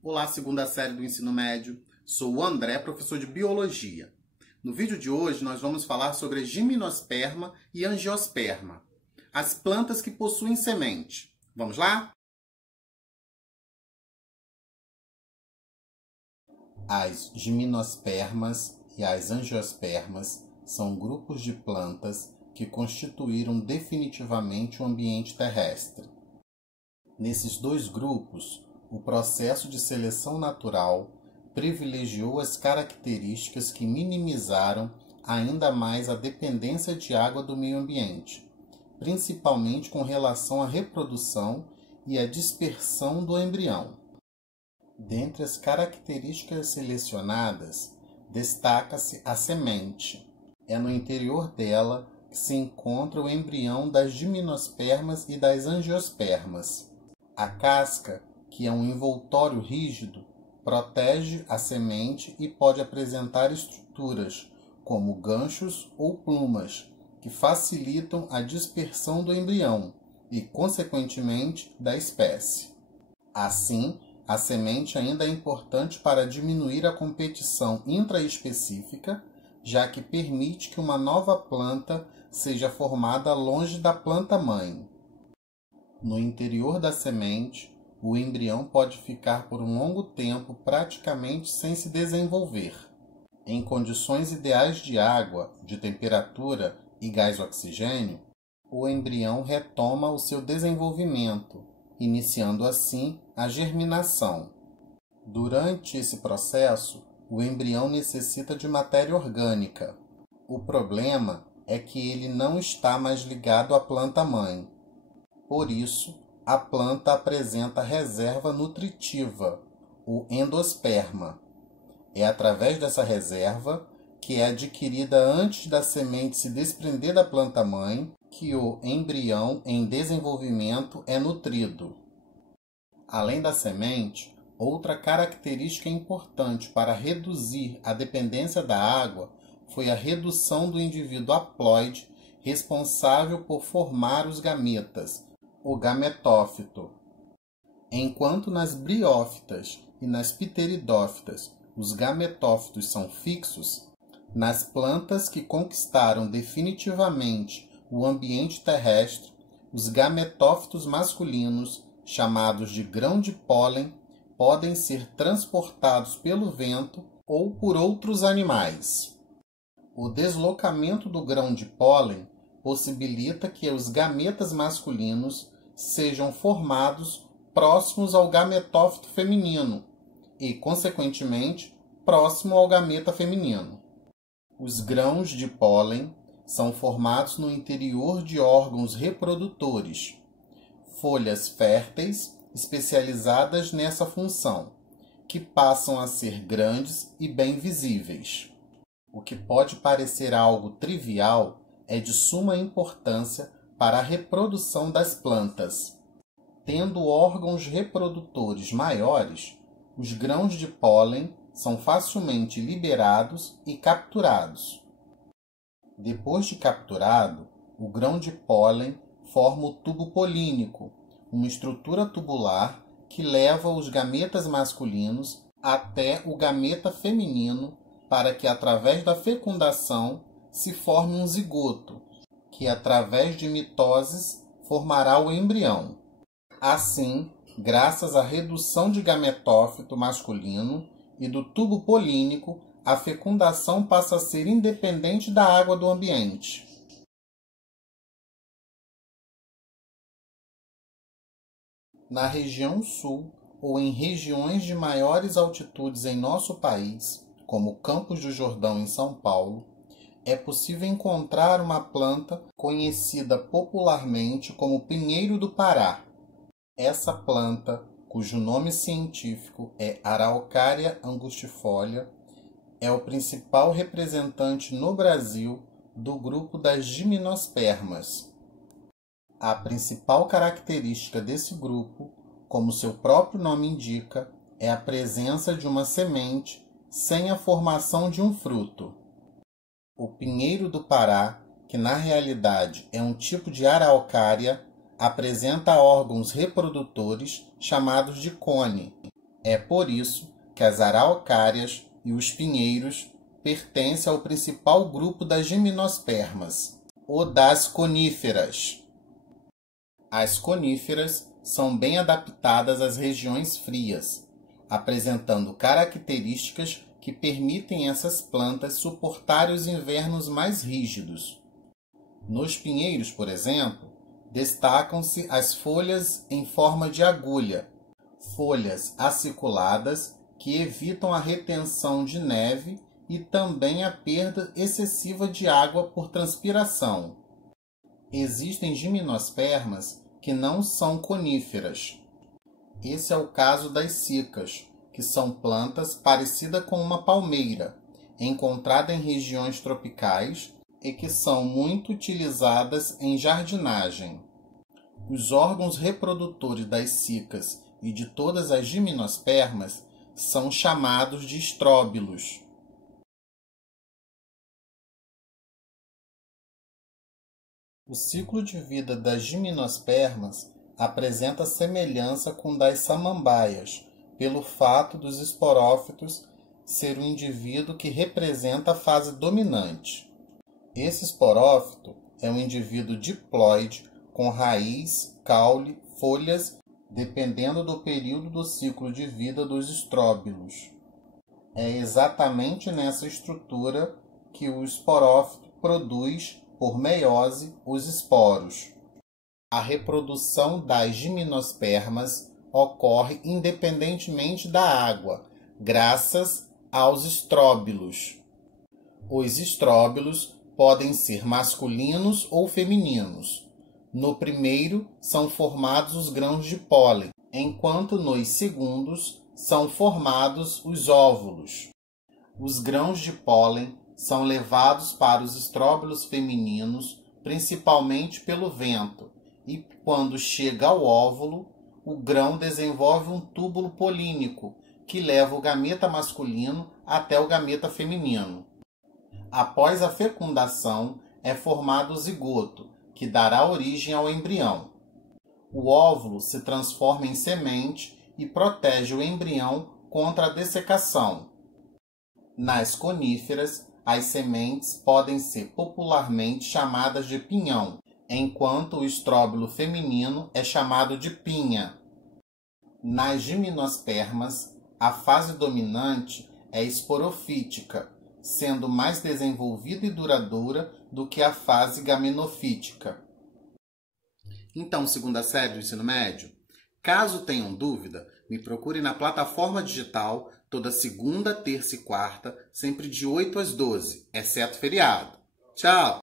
Olá, segunda série do ensino médio. Sou o André, professor de biologia. No vídeo de hoje nós vamos falar sobre a gimnosperma e angiosperma, as plantas que possuem semente. Vamos lá? As gimnospermas e as angiospermas são grupos de plantas que constituíram definitivamente o ambiente terrestre. Nesses dois grupos, o processo de seleção natural privilegiou as características que minimizaram ainda mais a dependência de água do meio ambiente, principalmente com relação à reprodução e à dispersão do embrião. Dentre as características selecionadas, destaca-se a semente. É no interior dela que se encontra o embrião das gimnospermas e das angiospermas. A casca, que é um envoltório rígido, protege a semente e pode apresentar estruturas, como ganchos ou plumas, que facilitam a dispersão do embrião e, consequentemente, da espécie. Assim, a semente ainda é importante para diminuir a competição intraespecífica, já que permite que uma nova planta seja formada longe da planta-mãe. No interior da semente, o embrião pode ficar por um longo tempo praticamente sem se desenvolver. Em condições ideais de água, de temperatura e gás oxigênio, o embrião retoma o seu desenvolvimento, iniciando assim a germinação. Durante esse processo, o embrião necessita de matéria orgânica. O problema é que ele não está mais ligado à planta-mãe. Por isso, a planta apresenta reserva nutritiva, o endosperma. É através dessa reserva, que é adquirida antes da semente se desprender da planta-mãe, que o embrião em desenvolvimento é nutrido. Além da semente, outra característica importante para reduzir a dependência da água foi a redução do indivíduo haploide responsável por formar os gametas, o gametófito. Enquanto nas briófitas e nas pteridófitas os gametófitos são fixos, nas plantas que conquistaram definitivamente o ambiente terrestre, os gametófitos masculinos, chamados de grão de pólen, podem ser transportados pelo vento ou por outros animais. O deslocamento do grão de pólen possibilita que os gametas masculinos sejam formados próximos ao gametófito feminino e, consequentemente, próximo ao gameta feminino. Os grãos de pólen são formados no interior de órgãos reprodutores, folhas férteis especializadas nessa função, que passam a ser grandes e bem visíveis. O que pode parecer algo trivial é de suma importância para a reprodução das plantas. Tendo órgãos reprodutores maiores, os grãos de pólen são facilmente liberados e capturados. Depois de capturado, o grão de pólen forma o tubo polínico, uma estrutura tubular que leva os gametas masculinos até o gameta feminino para que, através da fecundação, se forme um zigoto, que, através de mitoses, formará o embrião. Assim, graças à redução de gametófito masculino e do tubo polínico, a fecundação passa a ser independente da água do ambiente. Na região sul ou em regiões de maiores altitudes em nosso país, como Campos do Jordão em São Paulo, é possível encontrar uma planta conhecida popularmente como pinheiro do Pará. Essa planta, cujo nome científico é Araucária angustifolia, é o principal representante no Brasil do grupo das gimnospermas. A principal característica desse grupo, como seu próprio nome indica, é a presença de uma semente sem a formação de um fruto. O pinheiro do Pará, que na realidade é um tipo de araucária, apresenta órgãos reprodutores chamados de cone. É por isso que as araucárias e os pinheiros pertencem ao principal grupo das gimnospermas, o das coníferas. As coníferas são bem adaptadas às regiões frias, apresentando características que permitem essas plantas suportarem os invernos mais rígidos. Nos pinheiros, por exemplo, destacam-se as folhas em forma de agulha, folhas aciculadas que evitam a retenção de neve e também a perda excessiva de água por transpiração. Existem gimnospermas que não são coníferas. Esse é o caso das cicas, que são plantas parecidas com uma palmeira, encontrada em regiões tropicais e que são muito utilizadas em jardinagem. Os órgãos reprodutores das cicas e de todas as gimnospermas são chamados de estróbilos. O ciclo de vida das gimnospermas apresenta semelhança com o das samambaias, pelo fato dos esporófitos ser o indivíduo que representa a fase dominante. Esse esporófito é um indivíduo diploide com raiz, caule, folhas, dependendo do período do ciclo de vida dos estróbilos. É exatamente nessa estrutura que o esporófito produz, por meiose, os esporos. A reprodução das gimnospermas ocorre independentemente da água, graças aos estróbilos. Os estróbilos podem ser masculinos ou femininos. No primeiro, são formados os grãos de pólen, enquanto nos segundos são formados os óvulos. Os grãos de pólen são levados para os estróbilos femininos, principalmente pelo vento, e quando chega ao óvulo, o grão desenvolve um túbulo polínico, que leva o gameta masculino até o gameta feminino. Após a fecundação, é formado o zigoto, que dará origem ao embrião. O óvulo se transforma em semente e protege o embrião contra a dessecação. Nas coníferas, as sementes podem ser popularmente chamadas de pinhão, enquanto o estróbilo feminino é chamado de pinha. Nas gimnospermas, a fase dominante é esporofítica, sendo mais desenvolvida e duradoura do que a fase gaminofítica. Então, segunda série do ensino médio? Caso tenham dúvida, me procure na plataforma digital toda segunda, terça e quarta, sempre de 8 às 12, exceto feriado. Tchau!